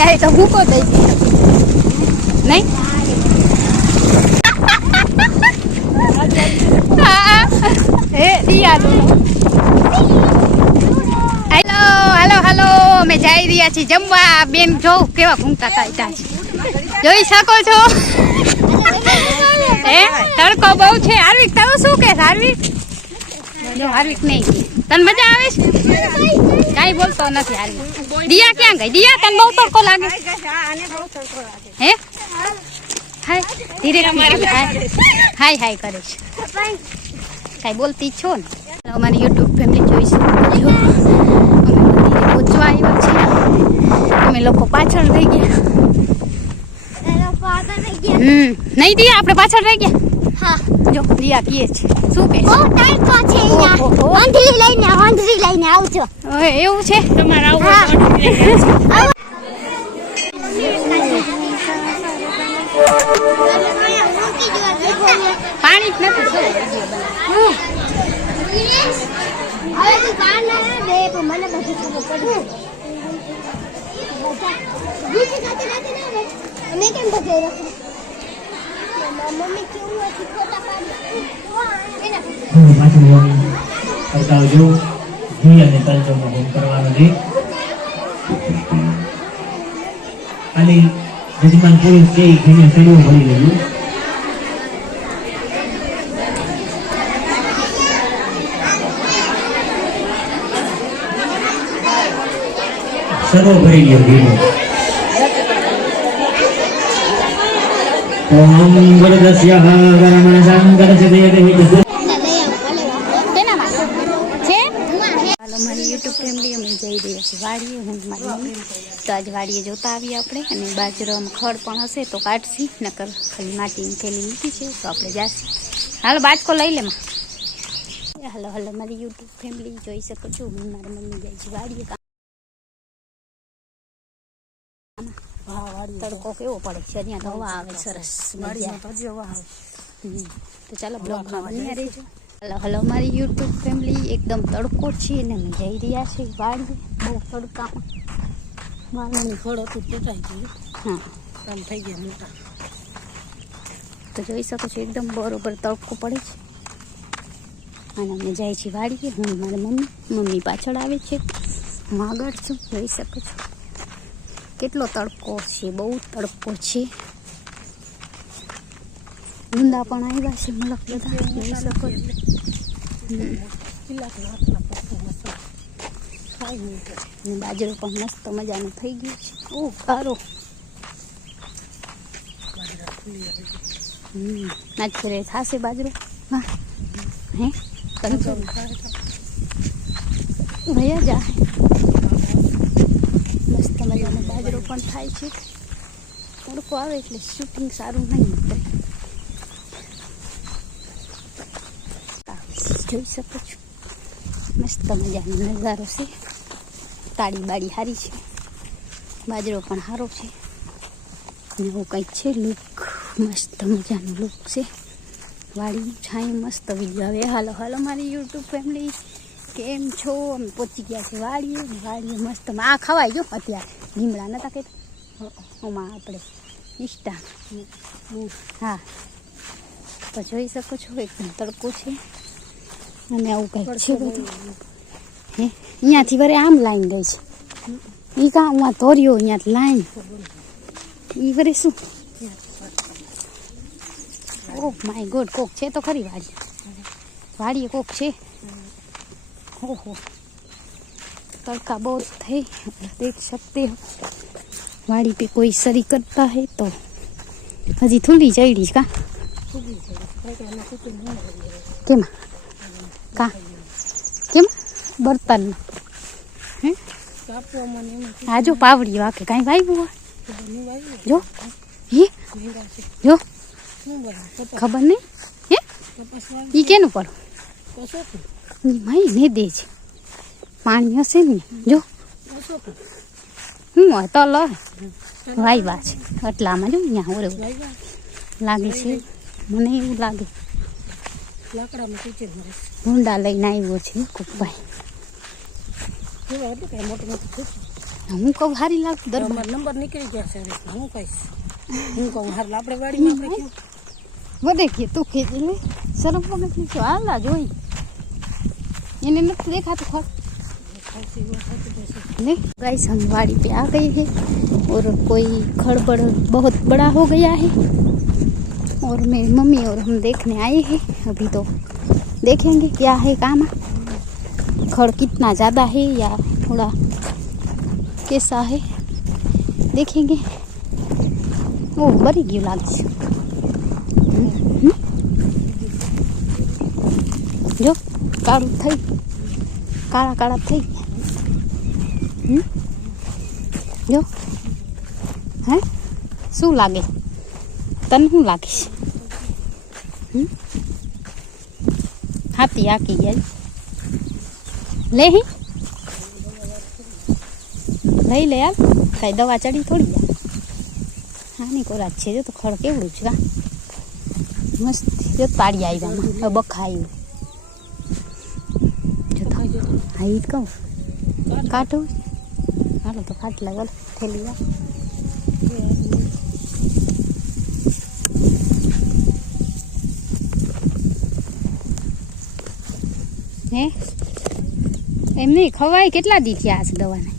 दिया है तो હું કો દઈ નહીં એ દિયા દો હેલો અમે જઈ રહ્યા છીએ જમવા બેન જો કેવા ઘૂમતા હતા જોઈ શકો છો હે તડકો બહુ છે હાર્વિક તારું શું કે હાર્વિક જો હાર્વિક નહીં તને મજા આવે છે કાઈ બોલતો નથી હાર્વિક દિયા ક્યાં ગઈ દિયા તને બહુ તડકો લાગે હે હાય ધીરે હાય હાય કરે છે કાઈ બોલતી છો ને અમારી યુટ્યુબ ફેમિલી જોઈ શકો છો પહોંચવા આવ્યા છીએ અમે લોકો પાછળ રહી ગયા નહીં દિયા આપણે પાછળ રહી ગયા હા જો દિયા પીએ છે શું કે વાંદરી લઈને આવજો એવું છે તમારે આવું પાણી જ નથી મને બધી ખબર પડી અમે કેમ બધે મમ્મી કેવું હતી ફોટા પાડી ઘી અને તલનો હોમ કરવાનો છે ખાલી યજમાન પુરુષ છે ઘીને સડવું ભરી લેવું સડવો ભરી લ્યો ઘીનો ઓમ વરદસ્યઃ વરમણ શંકર સદેવહિ યુટ્યુબ ફેમિલી અમે જઈ રહ્યા છીએ વાડીએ હું મારી મમ્મી તો આજ વાડીએ જોતા આવીએ આપણે અને બાજરામાં ખડ પણ હશે તો કાઢશી નકર ખાલી માટીની થેલી લીધી છે તો આપણે જાશી હાલો બાજકો લઈ લે માં હાલો મારી યુટ્યુબ ફેમિલી જોઈ શકો છો હું મારી મમ્મી જાય છે વાડીએ તડકો કેવો પડે છે અહીંયા હવા આવે સરસ તો ચાલો બ્લોગમાં બન્યા રહેજો હલો મારી યુટ્યુબ ફેમિલી એકદમ તડકો છે ને અમે જઈ રહ્યા છીએ વાડીએ બહુ તડકામાં વાળની ખડ હતું પેટાઈ ગયું હા કામ થઈ ગયા મોટા તો જોઈ શકો છો એકદમ બરોબર તડકો પડે છે અને અમે જાય છીએ વાડીએ હું મારી મમ્મી પાછળ આવે છે હું આગળ છું જોઈ શકો છો કેટલો તડકો છે બહુ તડકો છે ગુંદા પણ આવ્યા છે મલક બધા જોઈ શકો બાજરો પણ મસ્ત મજાનું થઈ ગયું છે ઓ કારો આજ ફેરે થશે બાજરો હા હે કંચો ભૈયા જા મસ્ત મજાનો બાજરો પણ થાય છે તડકો આવે એટલે શૂટિંગ સારું નહીં થાય જોઈ શકો છો મસ્ત મજાનો નજારો છે તાળી બાળી સારી છે બાજરો પણ સારો છે અને એવું કંઈક છે લુક મસ્ત મજાનો લુક છે વાડીનું છાંય મસ્ત વિડીયો આવે હાલો મારી યુટ્યુબ ફેમિલી કેમ છો અમે પહોંચી ગયા છે વાડીએ મસ્ત આ ખવાઈ ગયો અત્યારે લીમડા નતા કહેતા આમાં આપણે ઇન્સ્ટા હા તો જોઈ શકો છો એકદમ તડકો છે અને આવું કંઈક છે બધું હે અહીંયાથી વરે આમ લાઈન ગઈ છે એ કાં હું ધોર્યો અહીંયાથી લાઈન એ વરે શું ઓહ માય ગોડ કોક છે તો ખરી વાડીએ કોક છે ઓહો तड़का बहुत है देख सकते हो वाड़ी पे कोई सरी करता है तो हजी थोड़ी चढ़ी का केम का केम बर्तन हैं आ जो पावड़ी वाके कहीं भाई हुआ जो ये जो खबर नहीं है ये केनु पड़ो भाई ने दे पानी हसे ने जो હું તલ વાયવા છે એટલામાં જો અહીંયા ઓરે લાગે છે મને એવું લાગે ભૂંડા લઈને આવ્યો છે કુકભાઈ હું કહું હારી લાગુ દરબાર અમારો નંબર નીકળી ગયા છે હરીશનો. હું કહીશ હું કહું હારું આપણે વાડીમાં આપણે કેવું વધે કે તું ખેંચી લે સરફ વગર નીચો હાલા જોઈ એને નથી દેખાતું ખર नहीं गाइस हम वाड़ी पे आ गए हैं और कोई खड़बड़ बहुत बड़ा हो गया है और मेरी मम्मी और हम देखने आए हैं। अभी तो देखेंगे क्या है काम, खड़ कितना ज़्यादा है या थोड़ा कैसा है देखेंगे। ओ बरी गયું લાગે છે જો કાળું થઈ કાળા કાળા થઈ જો હે શું લાગે તને શું લાગે છે હાથી આકી ગયા લે હી લઈ લે યાર કઈ દવા ચડી થોડી યાર હાની કોરાત છે જો તો ખડ કેવડું છે મસ્ત જો તાળી આવી બખાયું જો તો હાઈ કહું કાઢું હાલો તો કાઢ લાગો થેલી વા હે એમ નહીં ખવાય કેટલા દી થયા છે દવાને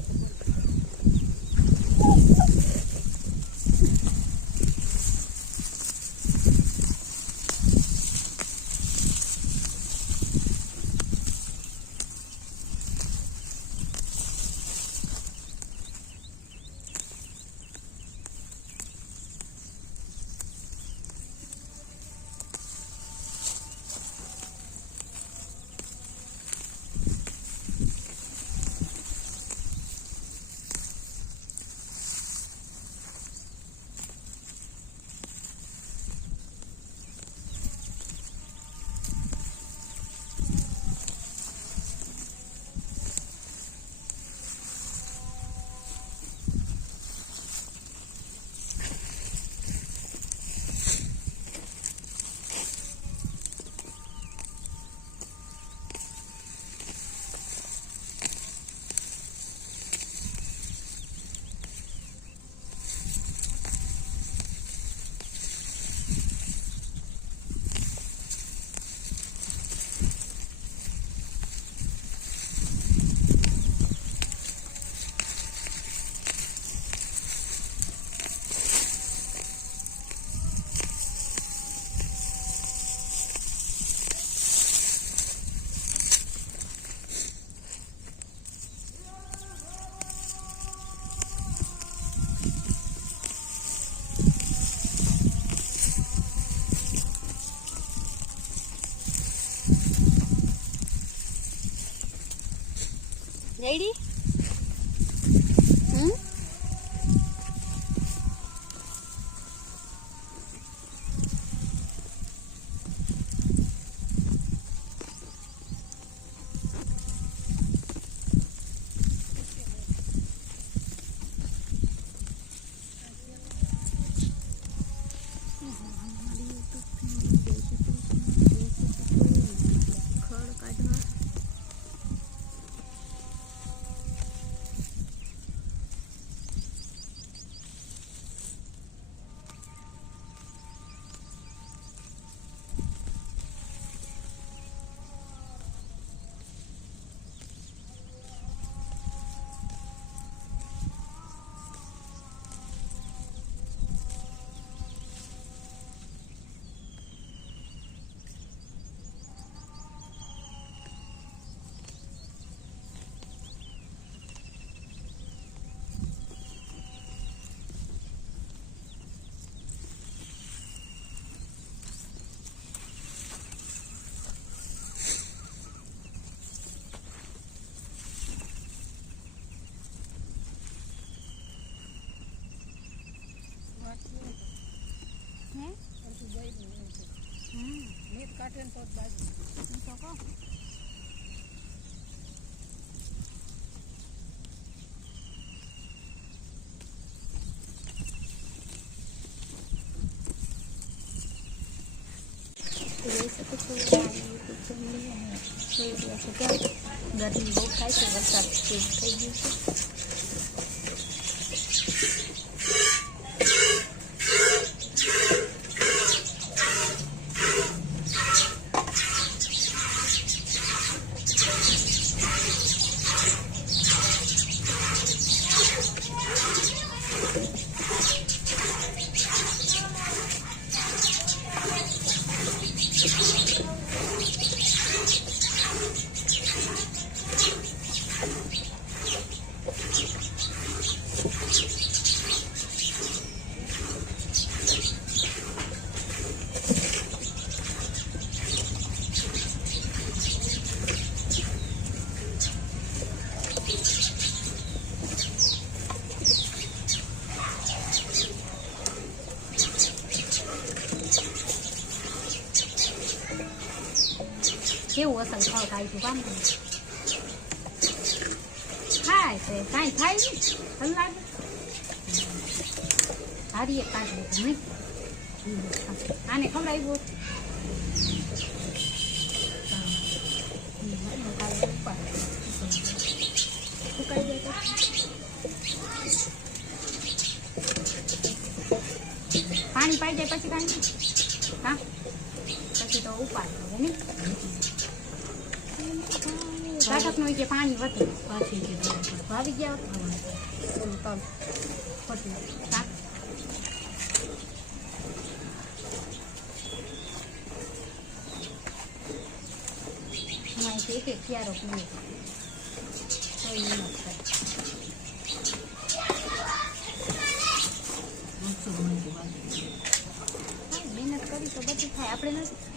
રેડી કાઢે ને તો બાજુ તો કહો ગરમી બહુ થાય છે, વરસાદ થઈ ગયું છે. કેવું અસર ખાવ થાય છે કામ થાય છે કાંઈ થાય નહીં ભલે લાગે હારી એક કાઢ લેતું નહીં આને ખવડાવ્યો સુકાઈ જાય પાણી પાઈ જાય પછી કાંઈ હા પછી તો ઉપાડ ને ગાઢકનું કે પાણી વધે પાછી આવી ગયા એક એક ક્યારો પીએ મહેનત કરી તો બધું થાય આપણે નથી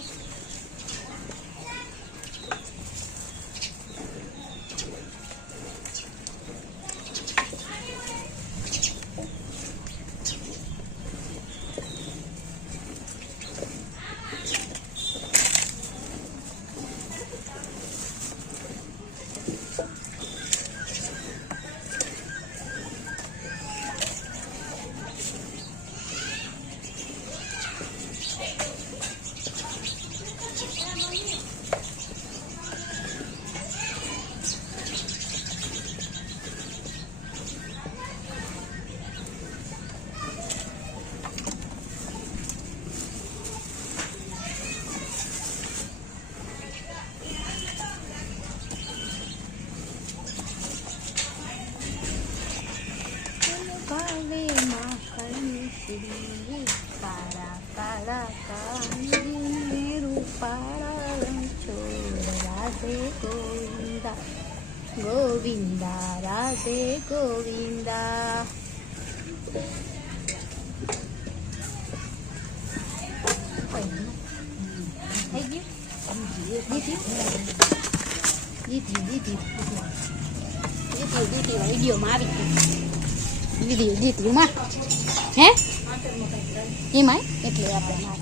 કાળા કાળા કાળી રૂપાળા છોડ રાધે ગોવિંદા ગોવિંદા રાધે ગોવિંદા થઈ ગયું દીધી વિડીયોમાં આવી ગયું દીધીમાં હે એમાં એટલે આપણે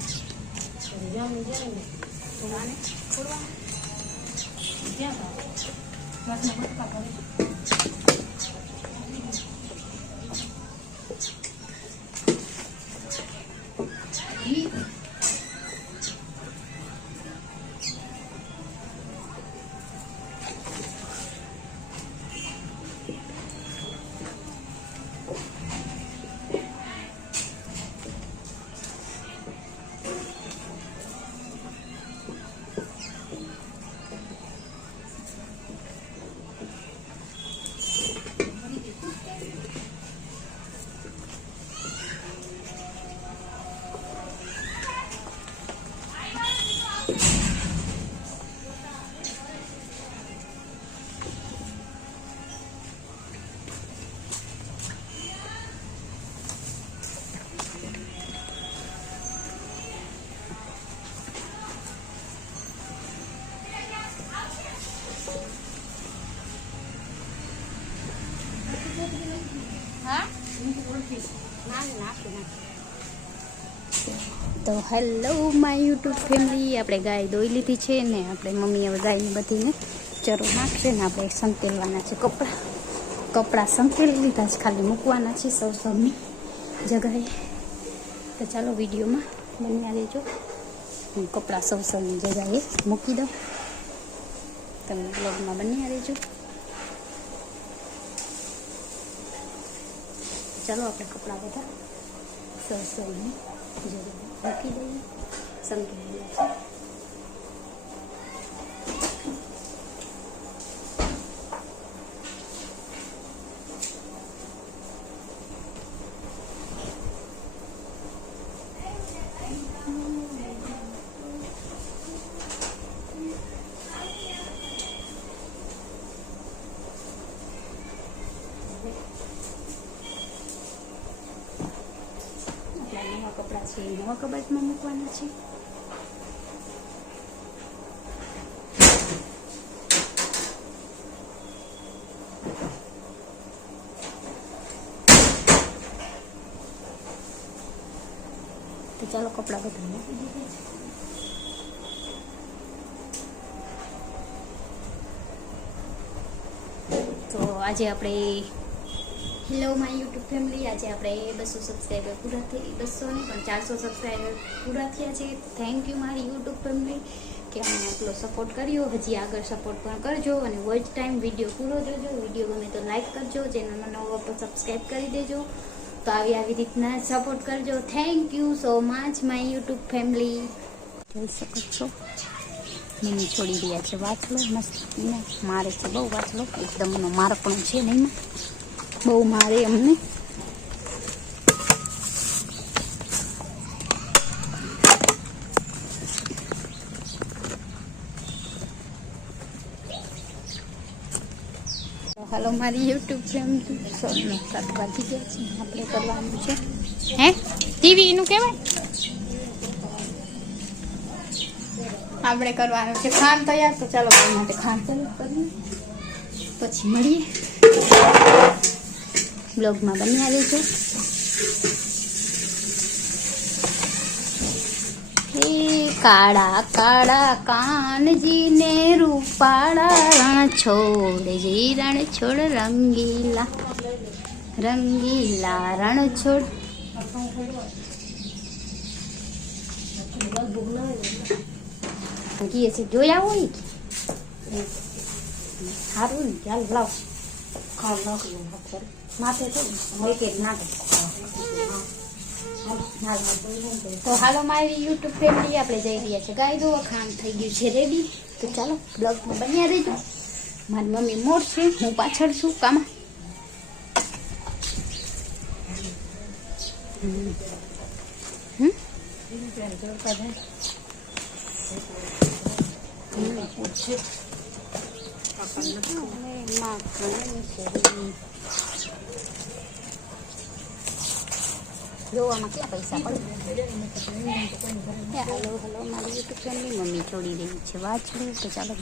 તો હેલો માય યુટ્યુબ ફેમિલી આપણે ગાય દોઈ લીધી છે ને આપણે મમ્મી હવે ગાયને બધીને ચરો નાખશે ને આપણે સંકેલવાના છે કપડાં સંકેલી લીધા છે ખાલી મૂકવાના છે સૌની જગાએ તો ચાલો વિડીયોમાં બન્યા રહેજો હું કપડાં સૌની જગાએ મૂકી દઉં તમે બ્લોગમાં બન્યા રહેજો ચાલો આપણે કપડાં બધા સૌની જગાએ મૂકી દઈએ સંકેલી છે કપડાં છે નવા કબાટમાં મૂકવાના છે તો ચાલો કપડાં બધા મૂકી દીધા છે આજે આપણે હેલો માય યુટ્યુબ ફેમિલી, આજે આપણે 200 સબસ્ક્રાઈબર પૂરા થઈ, 200 નહીં પણ 400 સબસ્ક્રાઈબર પૂરા થયા છે. થેન્ક યુ મારી યુટ્યુબ ફેમિલી કે અમને આટલો સપોર્ટ કર્યો. હજી આગળ સપોર્ટ પણ કરજો અને વોચ ટાઈમ વિડીયો પૂરો જોજો. વિડીયો ગમે તો લાઈક કરજો, ચેનલમાં નવો તો સબસ્ક્રાઈબ કરી દેજો. તો આવી રીતના સપોર્ટ કરજો. Thank you so much my YouTube family. જોઈ શકો છો મને છોડી રહ્યા છે વાછલો, મસ્ત મારે છે બહુ વાછલો, એકદમ મારપણું છે નહીં, બહુ મારે અમને. હાલો મારી યુટ્યુબ ફેમિલી, 7 વાગી ગયા છે. આપણે કરવાનું છે હે ટીવી એનું કહેવાય, આપણે કરવાનું છે ખાંડ તૈયાર. તો ચાલો કોઈ માટે ખાંડ તૈયાર કરીએ, પછી મળીએ. બ્લોગમાં બની આવી છે. હે કાળા કાળા કાનજીને રૂપાળા રણ છોડ જી રણ છોડ રંગીલા રંગીલા રણ છોડ. કીએ છે જોયા હોય સારું ને ચાલ લાવ માથે નાખે. તો હાલો મારી યુટ્યુબ ફેમિલી, આપણે જઈ રહ્યા છે ગાય દોવા. ખાંડ થઈ ગયું છે રેડી. તો ચાલો બ્લોગમાં બન્યા રહેજો. મારી મમ્મી મોડ છે, હું પાછળ છું કામાં. જોવામાં ક્યાં પૈસા પડે. હેલો હેલો મારી યુટ્યુબ ફેમિલી, મમ્મી છોડી રહી છે વાંચવું. તો ચાલો